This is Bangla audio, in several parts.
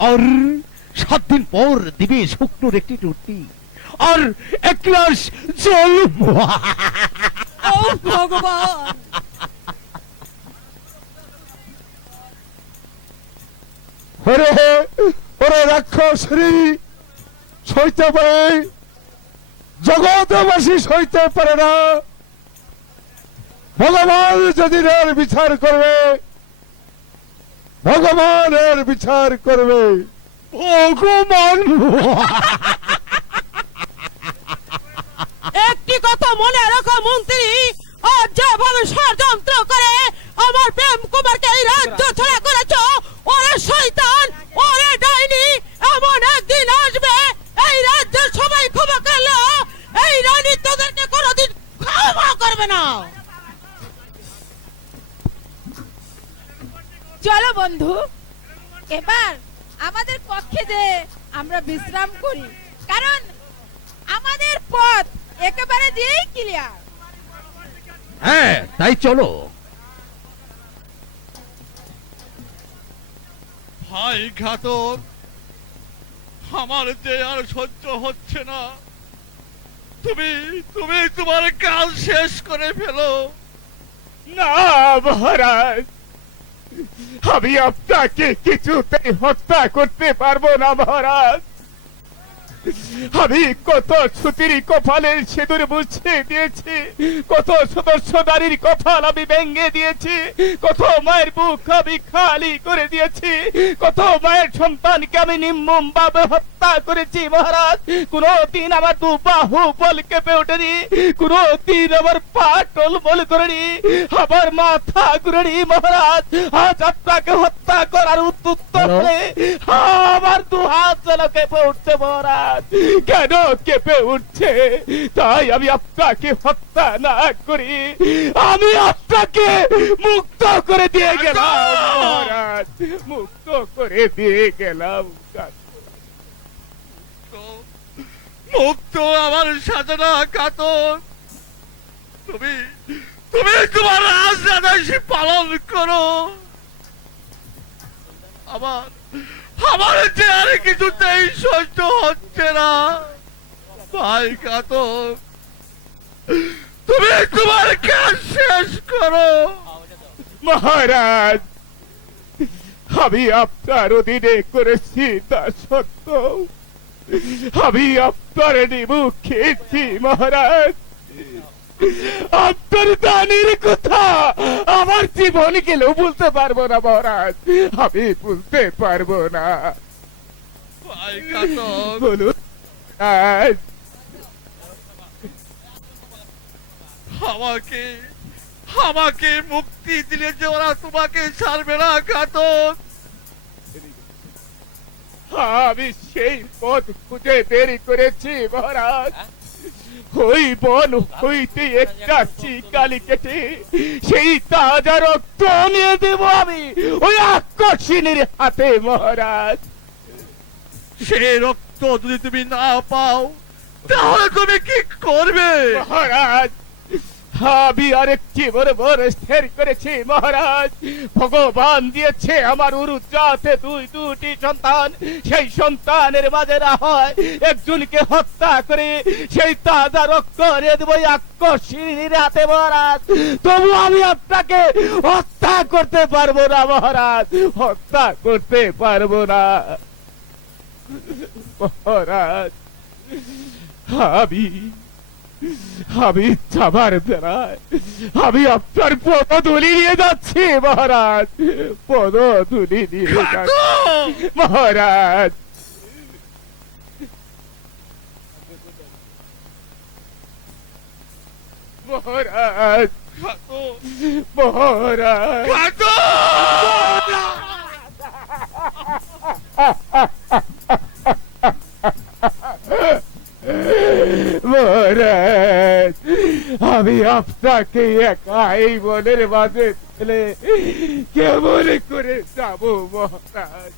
আর 7 দিন পর দিবে শুকনোর একটি রুটি আর 1 গ্লাস জল। ও ভগবান! ওরে ওরে রাক্ষসী সইতে পারে, জগৎবাসী সইতে পারে না। ভগবান যদি এর বিচার করবে, ভগবান এর বিচার করবে। ভগবান! একটি কথা মনে রাখো মন্ত্রী, আজ যেভাবে ষড়যন্ত্র করে আমার প্রেম কুমারকে এই রাজ্য ছাড়া করেছো, ওরে শয়তান, ওরে ডাইনি, এমন একদিন আসবে এই রাজ্যের সবাই ক্ষমা করলো, এই রানী তোদেরকে কোনোদিন ক্ষমা করবে না। চলো বন্ধু, এবার আমাদের কক্ষে যে আমরা বিশ্রাম করি, কারণ আমাদের পথ একেবারে দিয়েই ক্লিয়ার। হ্যাঁ, তাই চলো। ভাই ঘাতক, আমার যে আর সহ্য হচ্ছে না। তুমি তুমি তোমার কাজ শেষ করে ফেলো। না মহারাজ, আমি আপনাকে কিছুতেই হত্যা করতে পারবো না মহারাজ। আমি কত ছুতির কপালের সিঁদুর মুছে দিয়েছি, কত সদস্য নারীর কপাল আমি ভেঙে দিয়েছি, কত মায়ের বুক আমি খালি করে দিয়েছি, কত মায়ের সন্তানকে আমি নির্মম ভাবে হত্যা করেছি মহারাজ। কোনদিন আমার দু বাহু বল কেঁপে ওঠেনি, কোনদিন আমার পা টলমল করেনি, আমার মাথা ঘুরেনি মহারাজ। আজ আপনাকে হত্যা করার উত্তরে আমার দু হাত যেন কেঁপে উঠছে মহারাজ। কেন কেঁপে উঠছে? তাই আমি আপনাকে হত্যা না করি, আমি আপনাকে মুক্ত করে দিয়ে গেলাম মহারাজ, মুক্ত করে দিয়ে গেলাম। মুক্ত আমার সাজানা ঘাতক, তুমি তুমি তোমার রাজরাজা পালন করো। আমার আমার যে আর কিছুতেই সহ্য হচ্ছে না। ভাই ঘাতক, তুমি তোমার কাজ শেষ করো। মহারাজ, আমি আপনার অধীনে করেছি তা সত্য, আমি আপনার নিমুখ খেয়েছি মহারাজ। আপনার দানের কথা আমার জীবন গেলেও বলতে পারবো না মহারাজ, আমি বলতে পারবো না। ভাই ঘাতক, বলুন আজ আমাকে আমাকে মুক্তি দিলে যে ওরা তোমাকে ছাড়বে না ঘাতক। আমি সেই পথ খুঁজে বেরি করেছি মহারাজ। ওই বন হইতে একটা চিকালি কেটে সেই তাজা রক্ত নিয়ে দেব আমি ওই আকর্ষণীর হাতে মহারাজ। সেই রক্ত যদি তুমি না পাও তাহলে তুমি কি করবে? মহারাজ, আমি আরেকটি বরাবর স্থির করেছি মহারাজ। ভগবান দিয়েছে আমার উরুজাতে দুটি সন্তান, সেই সন্তানের মাঝে না হয় একজনকে হত্যা করে সেই তাজা রক্ত নিয়ে দেব আকর্ষণীর হাতে মহারাজ। তবু আমি আপনাকে হত্যা করতে পারবো না মহারাজ, হত্যা করতে পারবো না মহারাজ। আমি যাবার বেলায় আমি আপনার পদধূলি নিয়ে যাচ্ছি মহারাজ, পদধূলি নিয়ে যাচ্ছি মহারাজ। মহারাজ, মহারাজ, মহারাজ, আমি আপনাকে একা এই বনের মাঝে ফেলে কেমন করে যাব মহারাজ?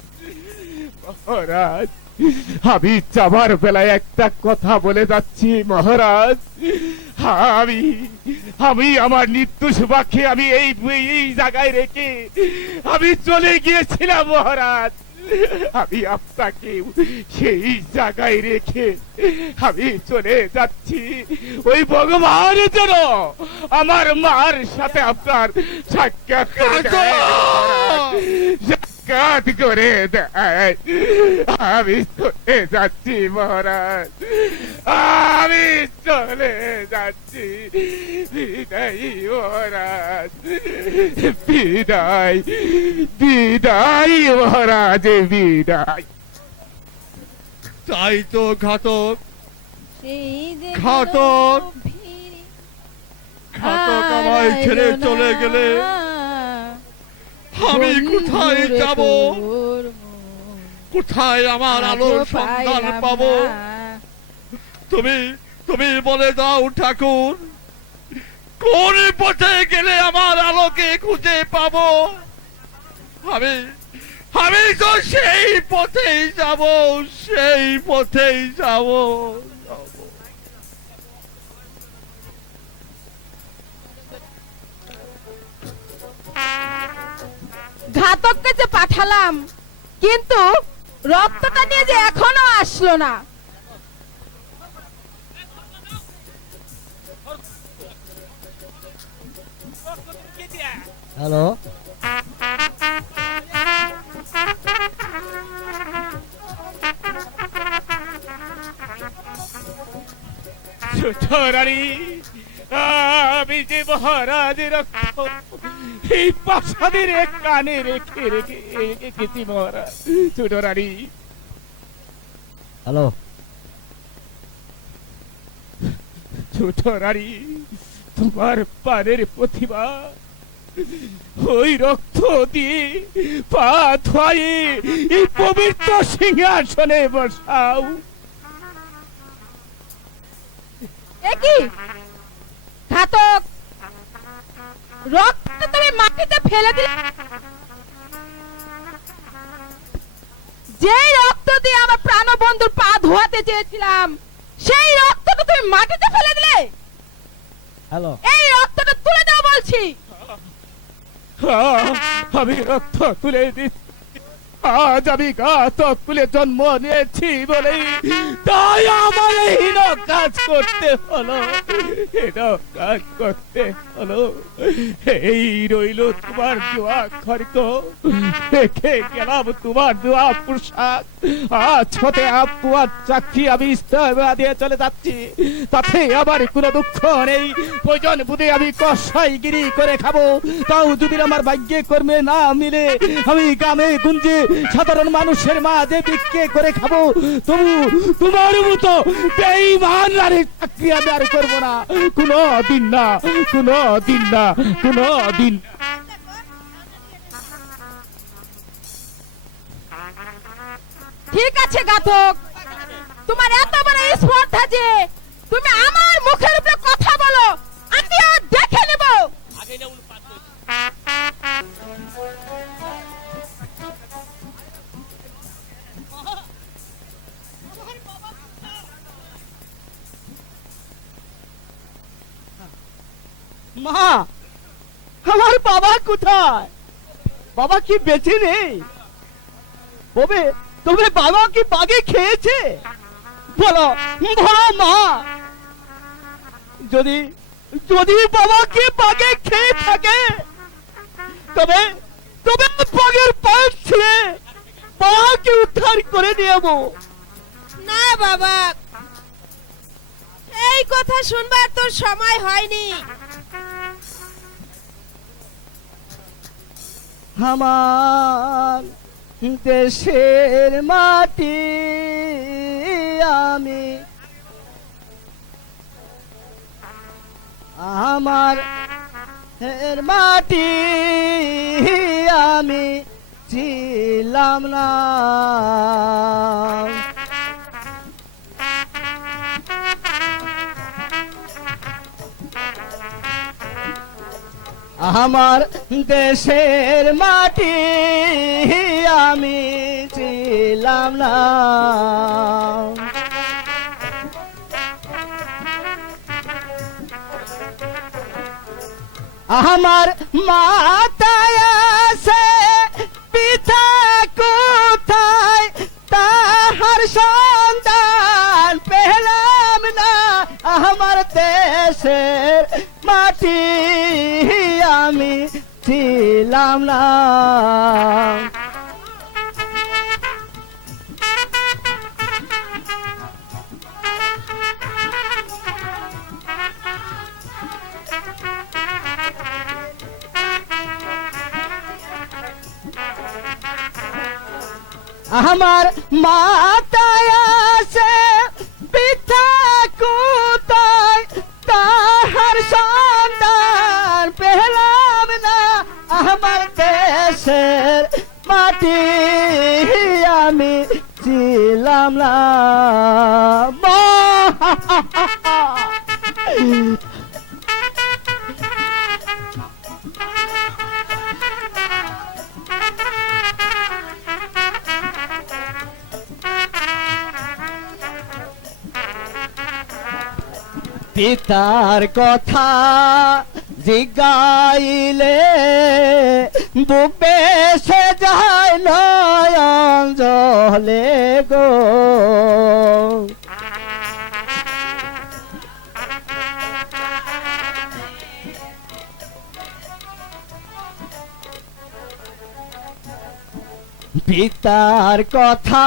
মহারাজ, আমি যাবার বেলায় একটা কথা বলে যাচ্ছি মহারাজ। আমি আমার নির্দোষ বাক্যে আমি এই জায়গায় রেখে আমি চলে গিয়েছিলাম মহারাজ। আমি আপনাকে সেই জায়গায় রেখে আমি চলে যাচ্ছি ওই ভগবান যেন আমার মার সাথে আপনার সাক্ষাৎ করে দেয়, সাক্ষাৎ করে দেয়। আমি চলে যাচ্ছি মহারাজ, আমি চলে যাচ্ছি। বিদায় মহারাজ, বিদায়, বিদায় মহারাজ, বিদায়। তাই তো ঘাতক, সেই যে ঘাতক, ভিড় ঘাতক আমায় ছেড়ে চলে গেলে আমি কোথায় যাব? কোথায় আমার আলোর সন্ধান পাবো? তুমি তুমি বলে দাও ঠাকুর, কোন পথে গেলে আমার আলোকে খুঁজে পাবো? আমি আমি তো সেই পথেই যাব, সেই পথেই যাব। ঘাতককে যে পাঠালাম, কিন্তু রক্তটা নিয়ে যে এখনো আসলো না। হ্যালো, ছোটরানী, আমি যে মহারাজের এই প্রাসাদের কানে রেখে রেখে রেখেছি মহারাজ। ছোটরানী, হ্যালো, ছোটরানী, তোমার পানের প্রতিভা ওই রক্ত দিয়ে পা ধোয়ে এই পবিত্র সিংহাসনে বসাও। একই ঘাতক, রক্ত তুমি মাটিতে ফেলে দিলে। যেই রক্ত দিয়ে আমার প্রাণবন্ধুর পা ধোয়াতে চেয়েছিলাম, সেই রক্তটা তুমি মাটিতে ফেলে দিলে। হ্যালো, এই রক্তটা তুলে দাও বলছি। আমি রক্ত তুলে দিচ্ছি। আজ আমি ঘাতক কুলে জন্ম নিয়েছি বলে তাই আমার এই হীন কাজ করতে হলো, হীন কাজ করতে হলো। এই রইল তোমার দোয়া খড়গ, রেখে গেলাম তোমার দোয়া পোশাক। আজ হতে তোমার চাকরি আমি ইস্তফা দিয়ে চলে যাচ্ছি, তাতে আমার কোনো দুঃখ নেই। প্রয়োজন বুঝে আমি কসাইগিরি করে খাবো, তাও যদি আমার ভাগ্যে কর্মে না মিলে আমি গ্রামে গুঞ্জে সাধারণ মানুষের মাঝে বিক্রি করে খাবো। তবু তোমার মতো বেঈমান নারীর চাকরি আমি আর করবো না, কোনো দিন না, কোনো দিন না, কোনো দিন। ঠিক আছে ঘাতক, তোমার এত বড় স্পর্ধা যে তুমি আমার মুখের উপরে কথা বলো, আমি আর দেখে নেব। মা, আমার বাবা কোথায়? বাবা কি বেঁচে নেই? তবে তবে বাবা কি বাগে খেয়েছে? বলো বলো মা, যদি যদি বাবা কি বাগে খেয়ে থাকে তবে তবে বাগের পাশ ছিঁড়ে বাবাকে উদ্ধার করে নেব। না বাবা, এই কথা শুনবার তোর সময় হয়নি। আমার দেশের মাটি আমি, আমার এর মাটি আমি ছিলাম না। আমার দেশের মাটি আমি ছিলাম না। আমার মাথায় আছে পিতা কোথা ছিলাম না। আমার মাথায় আছে পিতা কোথায়, তাহার সন্তান পেলাম না। আমার দেশের মাটি আমি ছিলাম না। পিতার কথা জিগাইলে বুক বেসে যায় নয়ন জলে গো। পিতার কথা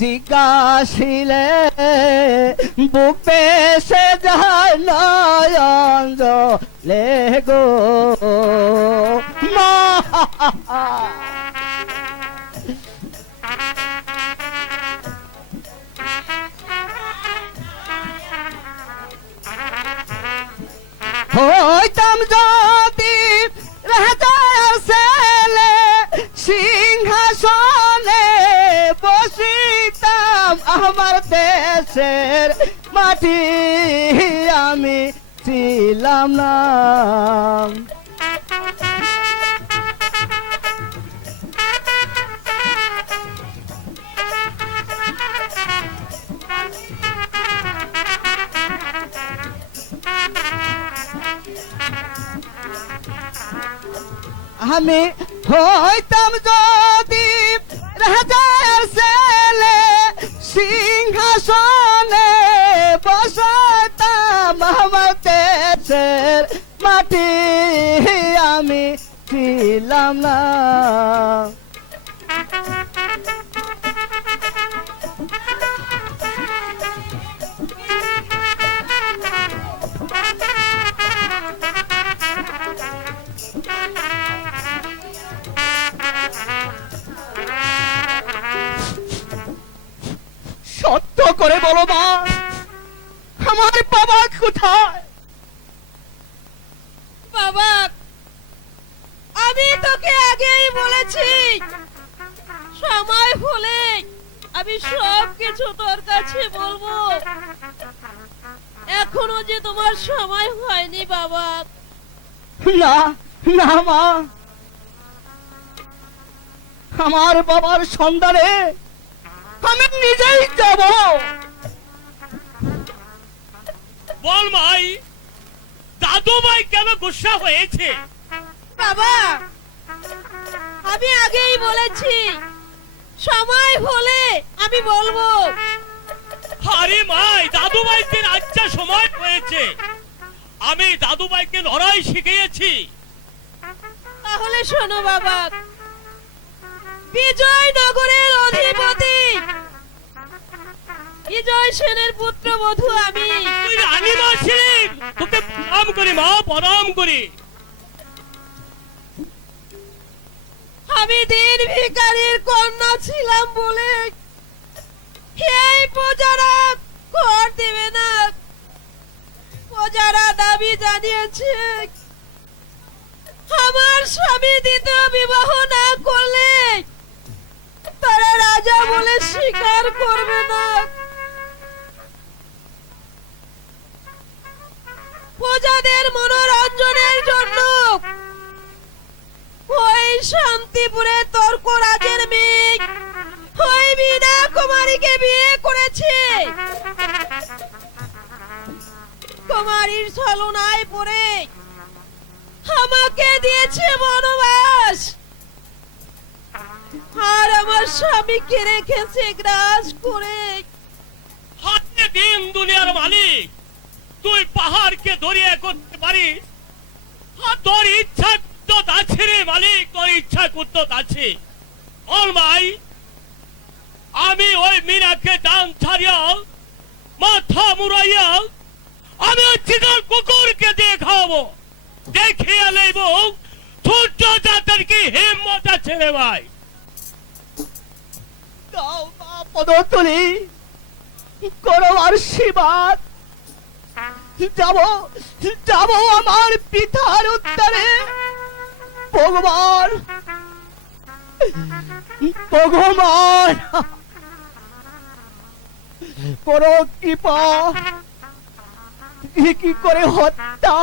জিজ্ঞাসিলে বুক বেসে যায় নয়ন জলে গো। মা হইতাম যদি রাজার ছেলে, সিংহাসনে বসিতাম। আমার দেশের মাটি আমি ছিলাম না। আমি হইতাম যদি রাজার ছেলে, সিংহাসনে বসাতাম। আমার দেশের মাটি আমি ছিলাম না। সত্য করে বলো মা, আমার বাবা কোথায়? বাবা, আমি তোকে আগেই বলেছি, সময় হলে আমি সব কিছু তোর কাছে বলবো। এখনো যে তোমার সময় হয়নি বাবা। না না মা, আমার বাবার সন্ধানে আমি নিজেই যাব। বল ভাই, দাদু ভাই কেন গুসা হয়েছে? বাবা, আমি আগেই বলেছি, সময় হলে আমি বলবো। আরে মাই, দাদু ভাইকে আচ্ছা সময় হয়েছে, আমি দাদু ভাইকে লড়াই শিখিয়েছি। তাহলে শোনো বাবা, বিজয়নগরের অধিপতি বিজয় সেনের পুত্রবধূ আমি। তুই রানীমা ছিলি, তোকে প্রণাম করি মা, প্রণাম করি। আমি দিন ভিখারির কন্যা ছিলাম বলে এই প্রজারা ঘর দেবে না। প্রজারা দাবি জানিয়েছে, আমার স্বামী দ্বিতীয় বিবাহ না করলে তারা রাজা বলে স্বীকার করবে না। প্রজাদের মনোরঞ্জনের জন্য ওই শান্তিপুরে তর্করাজের মেয়ে ওই মীনা কুমারীকে বিয়ে করেছে। কুমারীর ছলনায় পড়ে আমাকে দিয়েছে বনবাস, আর আমার স্বামীকে রেখেছে গ্রাস করে। হাতে দিন দুনিয়ার মালিক, তুই পাহাড়কে দরিয়া করতে পারিস, আর তোর ইচ্ছা কুদ্দত আছে রে মালিক, তোর ইচ্ছা কুদ্দত আছে। ওর মাই, আমি ওই মিনাকে দান ছাড়িয়া মাথা মুড়াইয়া আমি ওই চিতল কুকুরকে দিয়ে খাওয়াবো, দেখিয়া লইব ছোট্ট জাতের কি হিম্মত আছে রে ভাই। দাও মা পদতলি, করো আশীর্বাদ। যাব যাব আমার পিতার উত্তরে। ভগবান ভগবান করো কৃপা। কি করে হত্যা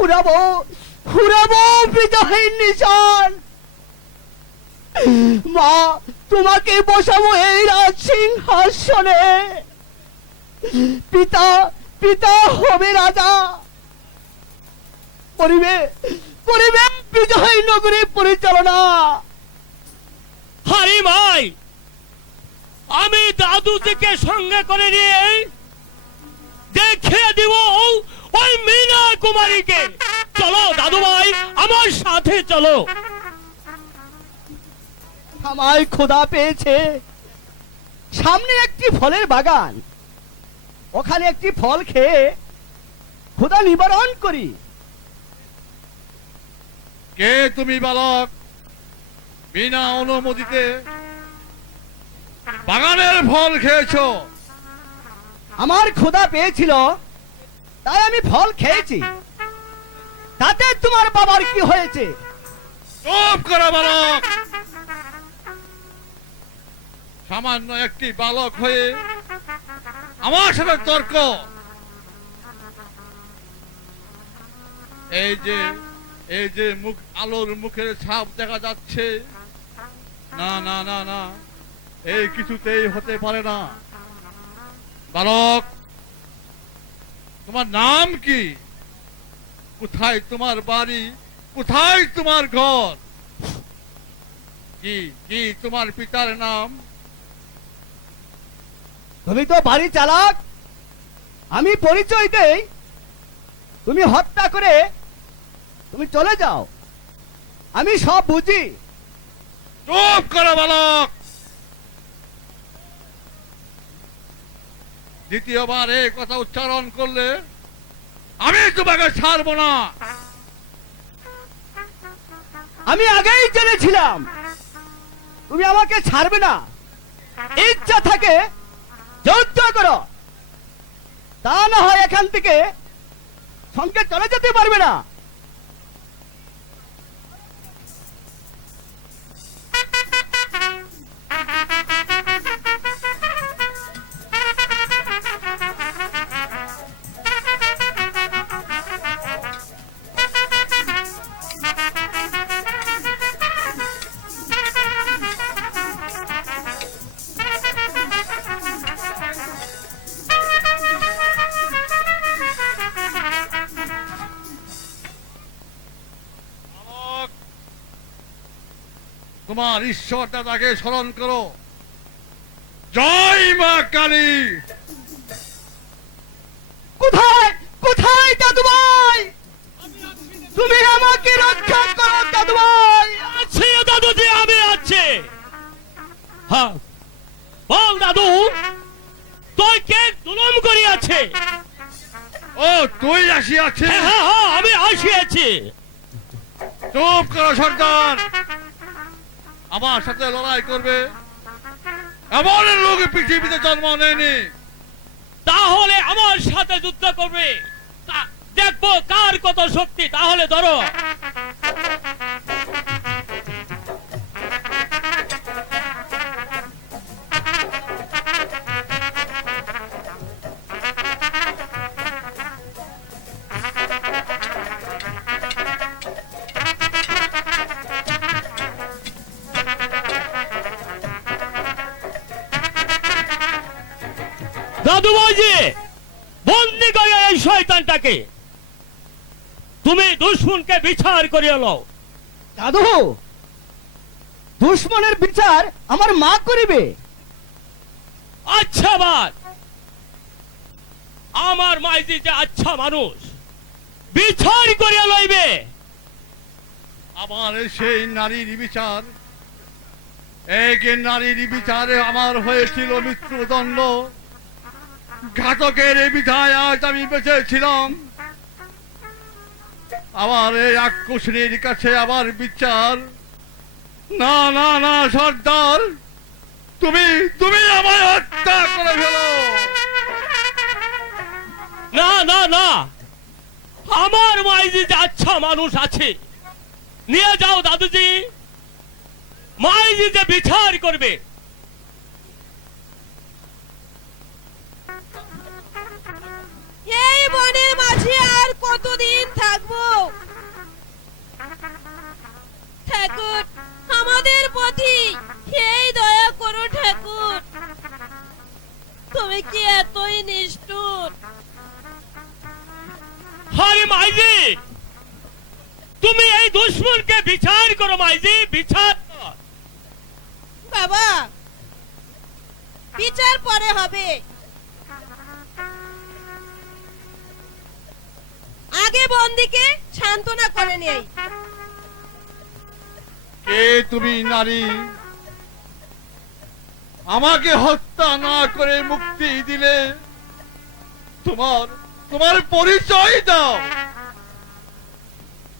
উড়াবো উড়াবো বিজয়ের নিশান। মা, তোমাকে বসাবো এই রাজ সিংহাসনে। পিতা পিতা হবে রাজা। করিবে করিবে বিজয় নগরী পরিচালনা। হারি ভাই, আমি দাদু থেকে সঙ্গে করে নিয়ে দেখিয়ে দিব ওই মীনা কুমারীকে। চলো দাদু ভাই, আমার সাথে চলো। আমায় খোদা পেয়েছে। সামনে একটি ফলের বাগান, ওখানে একটি ফল খেয়ে খোদা নিবারণ করি। কে তুমি বালক? বিনা অনুমতিতে বাগানের ফল খেয়েছো? আমার খোদা পেয়েছিল, তাই আমি ফল খেয়েছি। তাতে তোমার বাবার কি হয়েছে? চুপ করো বালক। সামান্য একটি বালক হয়ে আমার সাথে তর্ক। এই যে মুখ, আলোর মুখের ছাপ দেখা যাচ্ছে। না না না না, এই কিছুতেই হতে পারে না। বালক, তোমার নাম কি? কোথায় তোমার বাড়ি? কোথায় তোমার ঘর? কি কি তোমার পিতার নাম? তুমি তো বাড়ি চালাক। আমি পরিচয় দেই, তুমি হত্যা করে তুমি চলে যাও। আমি সব বুঝি। চুপ করো বালক। দ্বিতীয়বার এই কথা উচ্চারণ করলে আমি তোমাকে ছাড়বো না। আমি আগেই জেনেছিলাম তুমি আমাকে ছাড়বে না। ইচ্ছা থাকে যুদ্ধ করো, তা না হয় এখান থেকে সঙ্গে চলে যেতে পারবে না। বালক, তোমার ঈশ্বর দাদাকে স্মরণ করো। জয় মা কালী। কোথায় কোথায় দাদু ভাই? তুমি আমাকে রক্ষা করো দাদু ভাই। আছে দাদু, যে আমি আছে। হ্যাঁ বল দাদু, তুই কে জুলুম করিয়াছে? ও তুই আসিয়াছিস? হ্যাঁ হ্যাঁ হ্যাঁ, আমি আসিয়াছি। চুপ করো সর্দার। আমার সাথে লড়াই করবে এমন লোক পৃথিবীতে জন্ম নেয়নি। তাহলে আমার সাথে যুদ্ধ করবে, দেখবো কার কত শক্তি। তাহলে ধরো। দাদু ভাইজি, বন্দি করে এই শয়তানটাকে। তুমি দুশ্মনকে বিচার করিয়া লও। দাদু, দুশ্মনের বিচার আমার মা করিবে। আচ্ছা বাদ, আমার মাইজি যে আচ্ছা মানুষ, বিচার করিয়া লইবে। আবার সেই নারীর বিচার, এক নারীর বিচারে আমার হয়েছিল মৃত্যুদণ্ড। ঘাতকের বিধায় আজ আমি বেঁচে ছিলাম। আবার এই আক্রোশনীর কাছে আবার বিচার। না না না সর্দার, তুমি তুমি আমায় হত্যা করে ফেলো। না না না, আমার মাইজি যে আচ্ছা মানুষ আছে, নিয়ে যাও দাদুজি, মাইজি যে বিচার করবে। এই বনের মাঝে আর কতদিন থাকবো? ঠাকুর, আমাদের প্রতি এই দয়া করো ঠাকুর। তুমি কি এতই নিষ্ঠুর? আরে মাইজি, তুমি এই দুশ্মনকে বিচার করো মাইজি, বিচার কর। বাবা, বিচার পরে হবে, আগে বন্দিকে সান্ত্বনা করে নেই। কে তুমি নারী? আমাকে হত্যা না করে মুক্তি দিলে। তোমার পরিচয় দাও।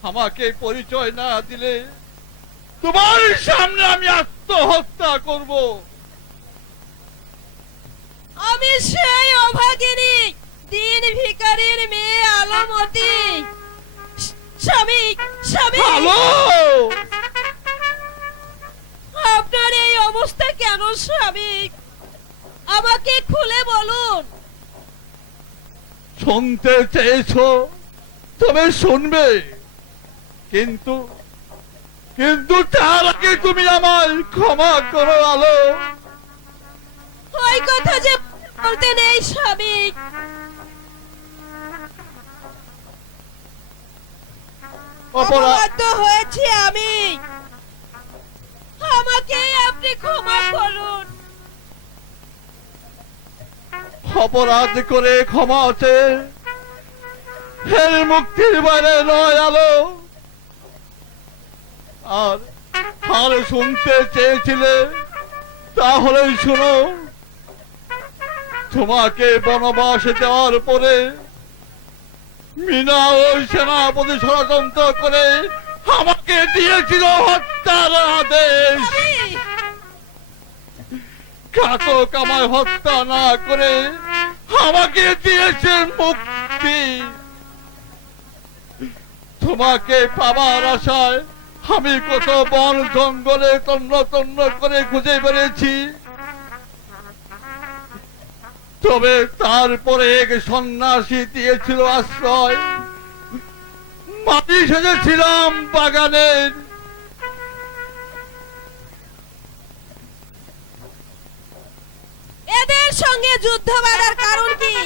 আমাকে পরিচয় না দিলে তোমার সামনে আমি আত্মহত্যা করব। আমি সেই অভাগিনী দিন ভিখারির মেয়ে আলমতি। স্বামী, স্বামী, হ্যালো, আপনার এই অবস্থা কেন স্বামী? আমাকে খুলে বলুন। শুনতে চেয়েছো, তবে শুনবে, কিন্তু তার আগে তুমি আমায় ক্ষমা করো আলো। ওই কথা যে বলতে নেই স্বামী। অপরাধ হয়েছে আমি, আমাকে আপনি ক্ষমা করুন। অপরাধ করে ক্ষমা আছে, এর মুক্তির বাইরে নয় আলো। আর শুনতে চেয়েছিলে, তাহলে শোনো। তোমাকে বনবাসে দেওয়ার পরে মিনা ওই সেনাপতি ষড়যন্ত্র করে আমাকে দিয়েছিল হত্যার আদেশ। ঘাতক আমায় হত্যা না করে আমাকে দিয়েছে মুক্তি। তোমাকে পাবার আশায় আমি কত বন জঙ্গলে তন্ন তন্ন করে খুঁজে বেড়েছি, তবে তারপরে এক সন্ন্যাসী দিয়েছিল আশ্রয়। মাটি সেজেছিলাম বাগানের। এদের সঙ্গে যুদ্ধ বাঁধার কারণ কি?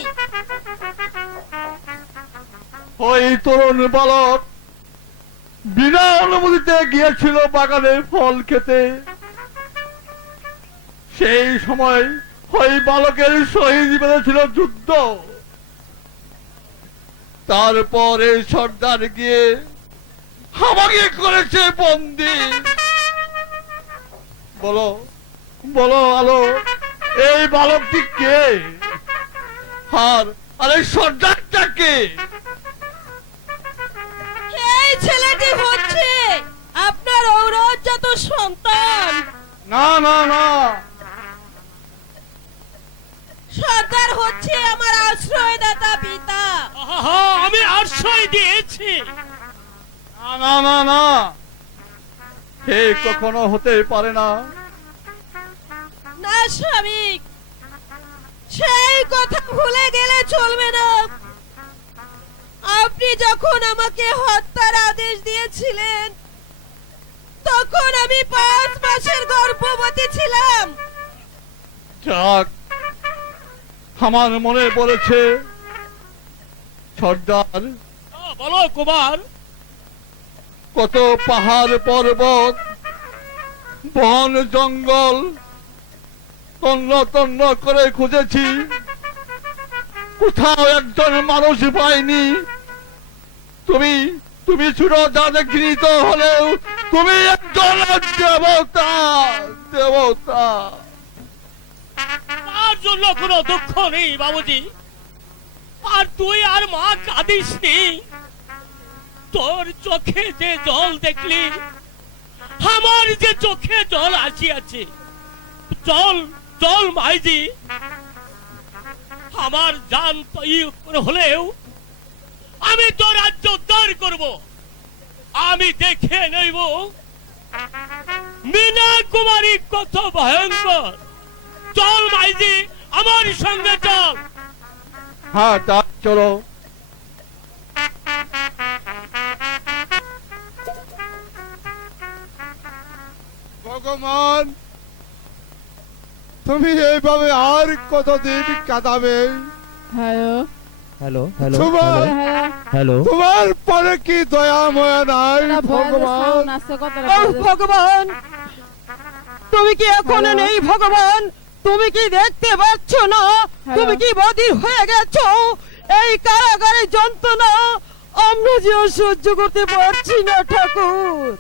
ওই তরুণ বালক বিনা অনুমতিতে গিয়েছিল বাগানে ফল খেতে। সেই সময় ওই বালকের শহীদ বেঁধেছিল যুদ্ধ। তারপরে সর্দার গিয়ে আমাকে করেছে বন্দি। বলো বলো আলো, এই বালকটি কে? আর এই সর্দারটা কে? এই ছেলেটি হচ্ছে আপনার ঔরজাত সন্তান। না না না, সর্দার হচ্ছে আমার আশ্রয়দাতা পিতা। আহা, আমি আশ্রয় দিয়েছি। না না না না, হে কখনো হতে পারে না। না স্বামী, সেই কথা ভুলে গেলে চলবে না। আপনি যখন আমাকে হত্যার আদেশ দিয়েছিলেন, তখন আমি 5 মাসের গর্ভবতী ছিলাম। যাক, আমার মনে পড়েছে সর্দার। বলো কুমার। কত পাহাড় পর্বত, বন জঙ্গল তন্ন তন্ন করে খুঁজেছি, কোথাও একজন মানুষ পাইনি। তুমি ছোট দাদা গৃহীত হলেও তুমি একজন দেবতা দেবতা। তার জন্য কোনো দুঃখ নেই বাবুজি। আর তুই আর মা কাঁদিস নি। তোর চোখে যে জল দেখলি, আমার যে চোখে জল আসিয়াছে, জল জল মাইজি, আমার জান হলেও আমি তোর রাজ্য উদ্ধার করব। আমি দেখে নেব মীনা কুমারী কত ভয়ঙ্কর। চল মাইজি, আমার সঙ্গে চল। হ্যাঁ তা চলো। ভগবান, তুমি এইভাবে আর কতদিন কাঁদাবে? হ্যালো হ্যালো হ্যালো তোমার হ্যালো। তোমার পরে কি দয়া ময়া নাই ভগবান? ভগবান, তুমি কি এখনো নেই ভগবান? তুমি কি দেখতে পাচ্ছ না? তুমি কি বধির হয়ে গেছো? এই কারাগারে যন্ত্রণা আমরা যে আর সহ্য করতে পারছি না ঠাকুর।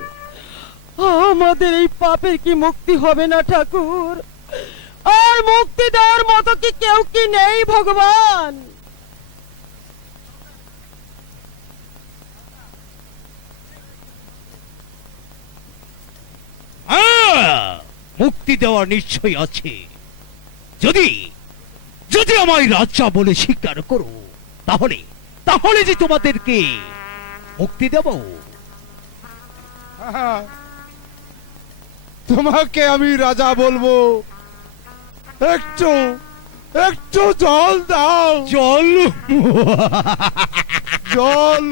আমাদের এই পাপের কি মুক্তি হবে না ঠাকুর? আর মুক্তি দেওয়ার মতো কি কেউ কি নেই ভগবান? মুক্তি দেওয়ার নিশ্চয় আছে। যদি যদি আমায় রাজা বলে স্বীকার করো, তাহলে তাহলে যে তোমাদেরকে মুক্তি দেব। হ্যাঁ, তোমাকে আমি রাজা বলবো। একটু একটু জল দাও। জল জল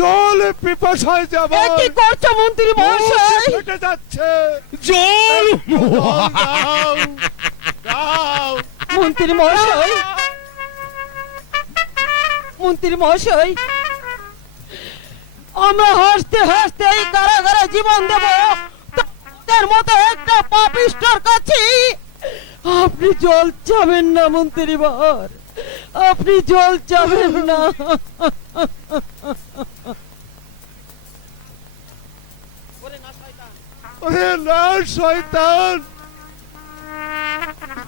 জল পিপাসায় যাব। এ কি করছো মন্ত্রী মহাশয়? ফেটে যাচ্ছে। জল জল দাও দাও। মন্ত্রী মহাশয়, মন্ত্রী মহাশয়, আমরা হাসতে হাসতে এই কারাগারে জীবন দেব তার মতো একটা পাপিষ্ঠর কাছে আপনি জল চাবেন না মন্ত্রী বর? আপনি জল চাবেন না? ওরে না শয়তান,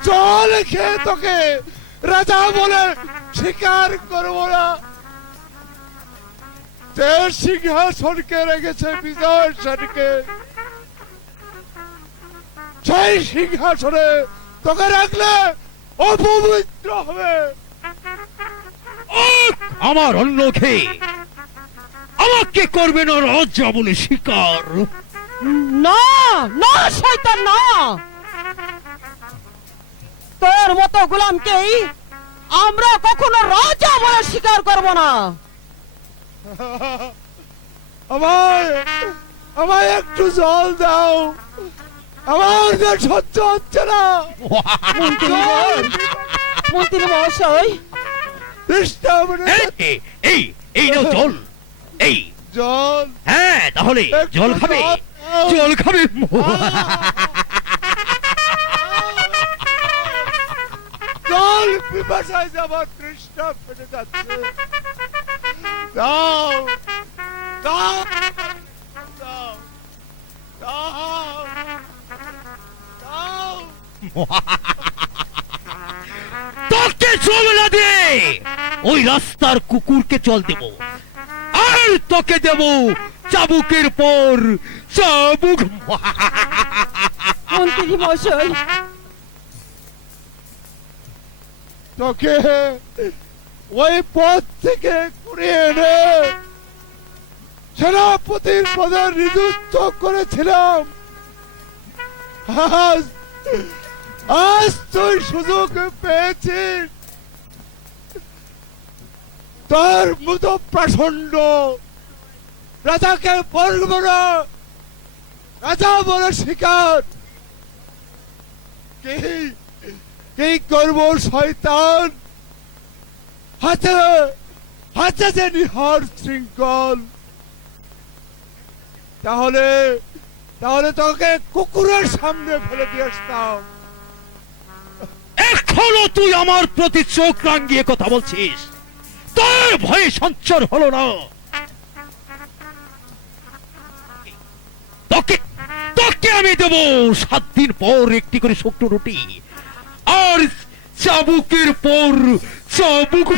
জল খেয়ে তোকে রাজা বলে স্বীকার করবো না। যে সিংহাসনকে রেখেছে বিজয় সেনকে, সেই সিংহাসনে তোকে রাখলে অপবিত্র হবে। আমার অন্ন খেয়ে আমাকে করবে না রাজা বলে স্বীকার। না না শয়তান না, তোর মতো গোলামকেই আমরা কখনো রাজা বলে স্বীকার করব না। আমায় আমায় একটু জল দাও, আমার যে সহ্য হচ্ছে না। মন্ত্রী মহাশয়, তৃষ্ণা মনে এই এই এই নাও জল। এই জল। হ্যাঁ, তাহলে একটু জল খাবে? জল দাও। জল খাবে? জল পিপাসায় যাবার তৃষ্ণা ফেটে যাচ্ছে। দাও দাও দাও দাও দাও। তোকে জল না দিয়ে ওই রাস্তার কুকুরকে জল দেব, আর তোকে দেব চাবুকের পর চাবুক। মন্ত্রী মহাশয়, তোকে ওই পথ থেকে ঘুরিয়ে এনে সেনাপতির পদে নিযুক্ত করেছিলাম। আজ আজ তুই সুযোগ পেয়েছিস তোর মতো প্রচন্ড রাজাকে বলব না রাজা বলে শিকার। কি করব শয়তান, হাতে হাতে যে নিহার শৃঙ্খল। তাহলে তাহলে তোকে কুকুরের সামনে ফেলে দিয়ে আসতাম। এখনো তুই আমার প্রতি চোখ রাঙিয়ে কথা বলছিস? তোর ভয়ে সঞ্চার হলো না? আমি দেবো 7 দিন পর একটি করে শুকনো রুটি, আর চাবুকের পর চাবুক।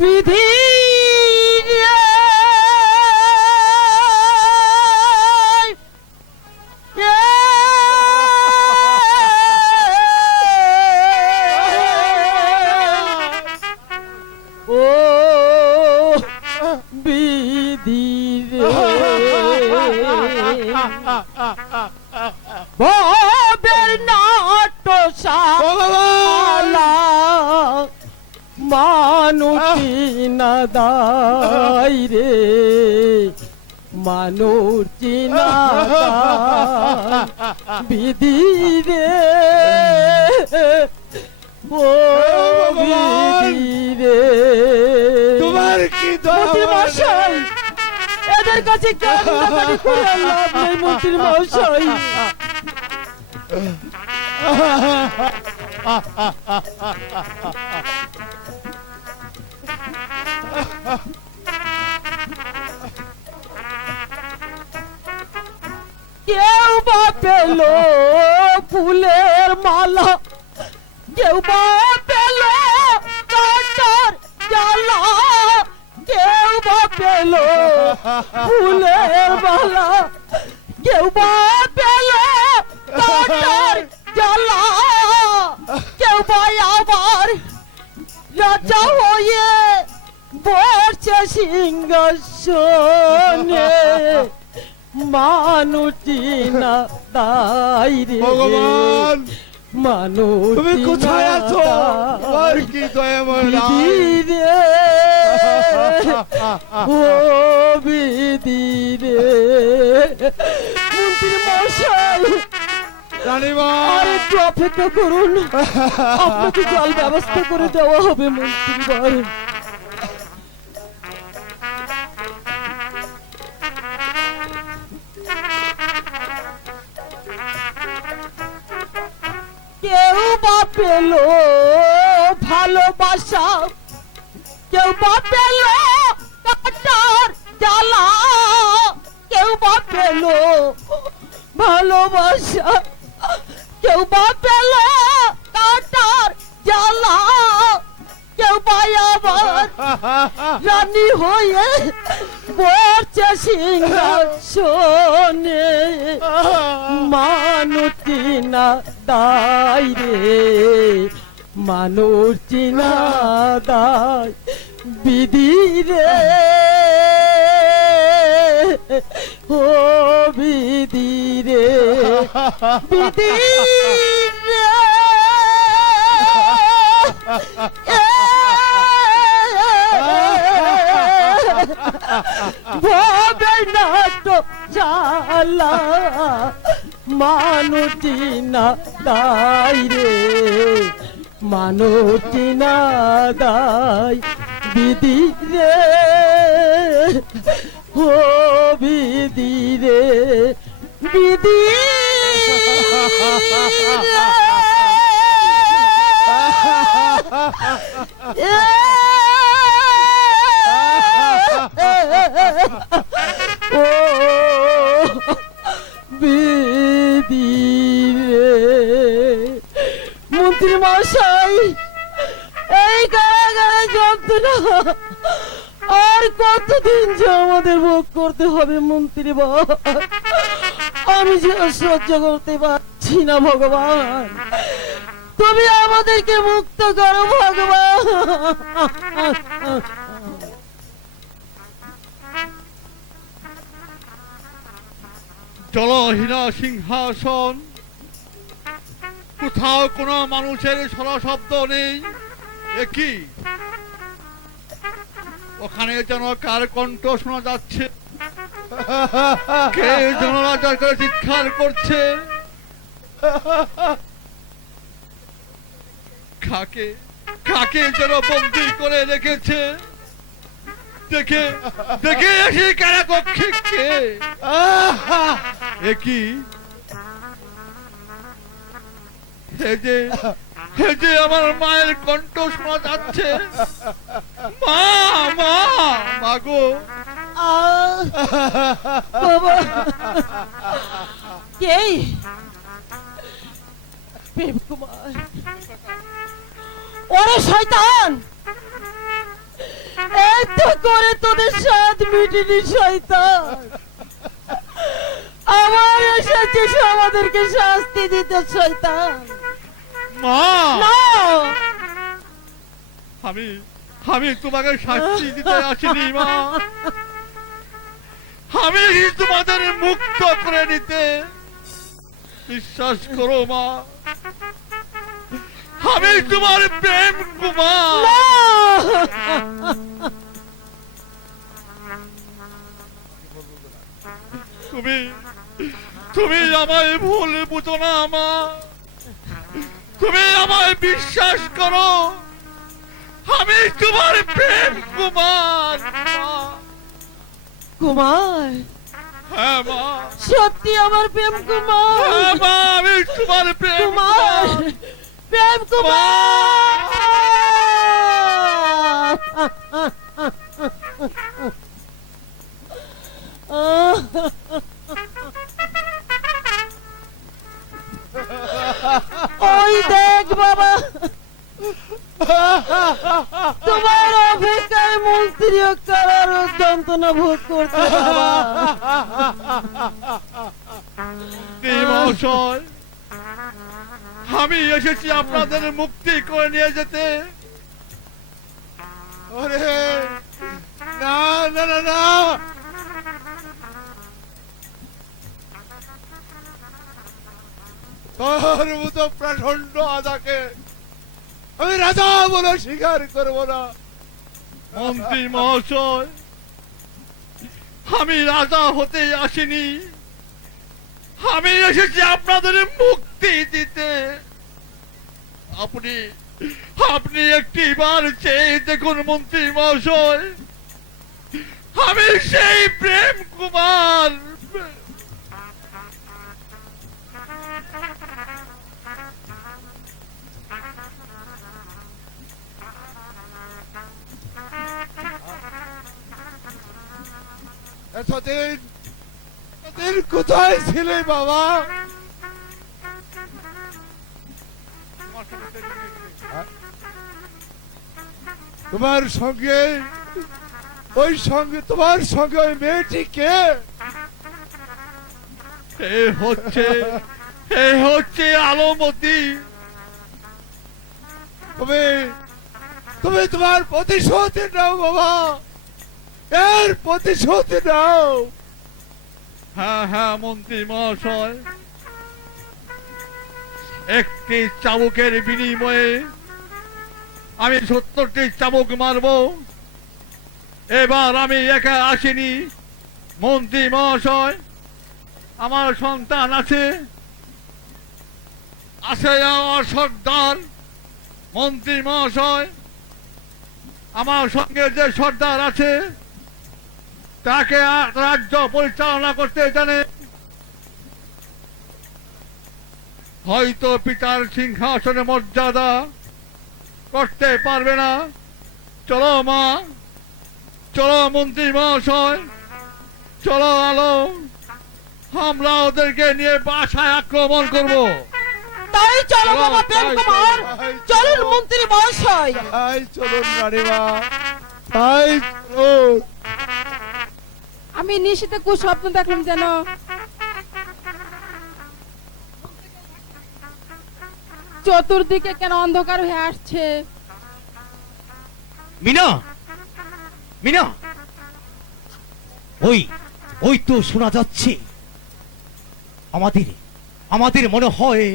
বিধি ও বিধি ভবের নাট্যশালা মানুষি না দাই রে, মানুষি না বিধি রে, ও বিধি রে। তোমার কি মন্ত্রী মশাই, এদের কাছে কান্নাকাটি করে আর লাভ নেই মন্ত্রী মশাই। কেউ বা পেল ফুলের মালা, কেউ বা পেল কাটার জ্বালা, কেউ বা পেল ফুলের মালা, কেউ বা পেল কাটার জ্বালা, কেউ বা আবার রাজা হয়ে বসে সিংহাসনে, মানুষটি না দাই রে, ভগবান মানুষ তুমি কোথায় আছো? তোমার কি দয়াময় নাম? বিধি রে, ও বিধি রে। মন্ত্রী মশাই, রানীমা আর একটু অপেক্ষা করুন, আপনাকে জল ব্যবস্থা করে দেওয়া হবে মন্ত্রী বাড়ি। কেউ বা পেল ভালোবাসা, কেউ বা পেল কাটার জ্বালা, কেউ বা পেল ভালোবাসা, কেউ বা পেল কাটার জ্বালা, কেউ বা আবার রানী হয়ে বসে সিংহাসনে, মানুষটি না দাই রে, মানুষটি না দাই বিধি রে, ও বিধি রে, বিধি রে, ভবের নাট্যশালা মানুষটি না দাই রে, মানুষটি না দাই বিধি রে, ও বিধি রে, বিধি ও বিধি রে। মন্ত্রী মশাই, এই কারাগারে যন্ত্রণা আর কতদিন যে আমাদের ভোগ করতে হবে মন্ত্রী বাবা, আমি যে সহ্য করতে পারছি না ভগবান, তুমি আমাদেরকে মুক্ত করো ভগবান। জলহীনা সিংহাসন, কোথাও কোনো মানুষের সারা শব্দ নেই। একই ওখানে যেন কার কণ্ঠ শোনা যাচ্ছে, কে যেন রাজার করে চিৎকার করছে, কাকে কাকে যেন বন্দি করে রেখেছে। দেখে দেখে আসি কারা কক্ষে কে। একই এই যে এই যে আমার মায়ের কণ্ঠ শোনা যাচ্ছে, মা মা মা গো। বাবা কে প্রেম কুমার? ওরে শয়তান, এত করে তোদের স্বাদ মিটেনি শয়তান। আমার এসেছিস আমাদেরকে শাস্তি দিতে শয়তান। মা না, আমি তোমাকে শাস্তি দিতে আসিনি মা, আমি তোমাদের মুক্ত করে নিতে। বিশ্বাস করো মা, আমি তোমার প্রেম কুমার। না। তুমি আমায় ভুল বুঝো না মা, তুমি আমায় বিশ্বাস করো, আমি তোমার প্রেম কুমার। কুমার, হ্যাঁ মা, সত্যি আমার প্রেম কুমার। হ্যাঁ মা, আমি তোমার প্রেম কুমার, কুমার। প্রেম কুমার। ওই দেখ বাবা, তোমার অপেক্ষায় মন্ত্রীও কারার যন্ত্রণা ভোগ করতে বাবা। মহাশয়, আমি এসেছি আপনাদের মুক্তি করে নিয়ে যেতে। ওরে না না না না, তোর মতো প্রচন্ড আদাকে আমি রাজা বলে স্বীকার করবো না। মন্ত্রী মহাশয়, আমি রাজা হতে আসিনি, আমি এসেছি আপনাদের মুক্তি দিতে। আপনি একটিবার চেয়ে দেখুন মন্ত্রী মহাশয়, আমি সেই প্রেম কুমার। এতদিন কোথায় ছিলে বাবা? তোমার সঙ্গে তোমার সঙ্গে ওই মেয়েটি কে? এ হচ্ছে আলমতি। তুমি তোমার প্রতিশোধ নাও বাবা, এর প্রতিশোধ নাও। হ্যাঁ হ্যাঁ মন্ত্রী মহাশয়, একটি চাবুকের বিনিময়ে আমি 70টি চাবুক মারব। এবার আমি একা আসিনি মন্ত্রী মহাশয়, আমার সন্তান আছে আমার সর্দার। মন্ত্রী মহাশয়, আমার সঙ্গে যে সর্দার আছে তাকে রাজ্য পরিচালনা করতে জানে। হয়তো পিতার সিংহাসনে মর্যাদা করতে পারবে না। চলো মা, চলো মন্ত্রী মহাশয়, চলো আলো, আমরা ওদেরকে নিয়ে বাসায় আক্রমণ করব। তাই চলো বাবা প্রেম কুমার, চলুন মন্ত্রী মহাশয়। তাই চলুন রানীমা, তাই চলুন। আমি নিশীতে কুস্বপ্ন দেখলাম যেন চতুর্দিকে কেন অন্ধকার হয়ে আসছে। মিনা, মিনা, ওই ওই তো শোনা যাচ্ছে। আমাদের মনে হয়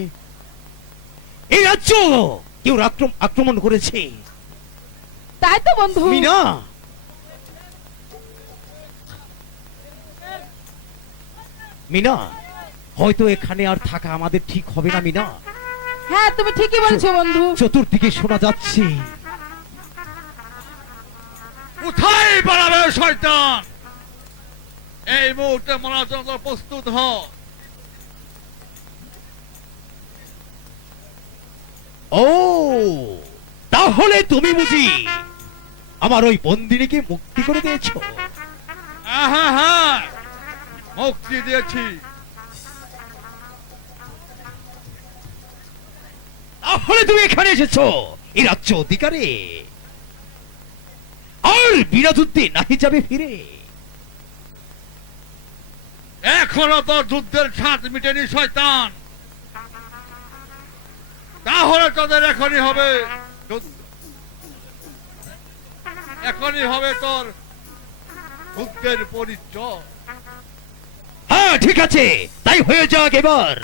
এই রাজ্য কেউ আক্রমণ করেছে। তাই তো বন্ধু। মিনা, মিনা, হয়তো এখানে আর থাকা আমাদের ঠিক হবে না মিনা। হ্যাঁ তুমি ঠিকই বলেছো বন্ধু। চতুর্দিকে শোনা যাচ্ছে। কোথায় পালাবে শয়তান? এই মুহূর্তে মরার জন্য প্রস্তুত হ। ও তাহলে তুমি বুঝি আমার ওই বন্দিনীকে মুক্তি করে দিয়েছো? হ্যাঁ হ্যাঁ, মুক্তি দিয়েছি। তাহলে তুমি এখানে এসেছো এই রাজ্য অধিকারে, আর বিনা যুদ্ধে নাহি যাবে ফিরে? এখনো তো যুদ্ধের স্বাদ মিটেনি শয়তান। তাহলে তোদের এখনই হবে এখনই হবে তোর যুদ্ধের পরিচয়। হ্যাঁ ঠিক আছে, তাই হয়ে যাক এবার।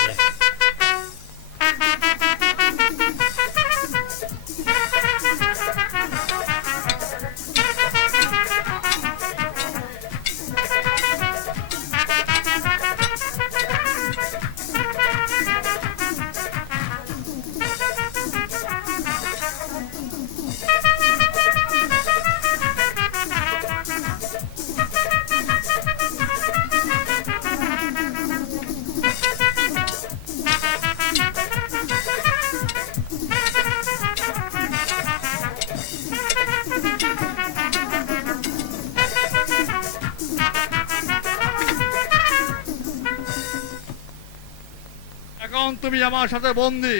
এখন তুমি আমার সাথে বন্দী।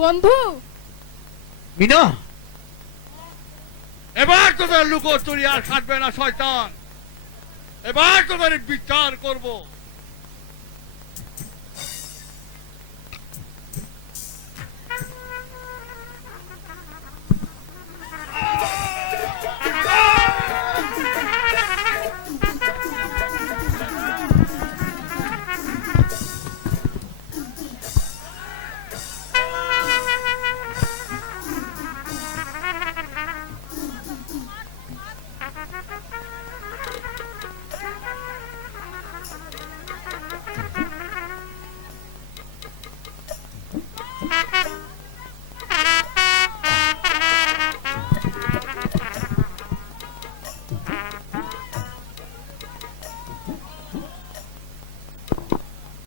বন্ধু, মিনা, এবার তোদের লুকোচুরি আর খাটবে না শয়তান। এবার তোদের বিচার করব।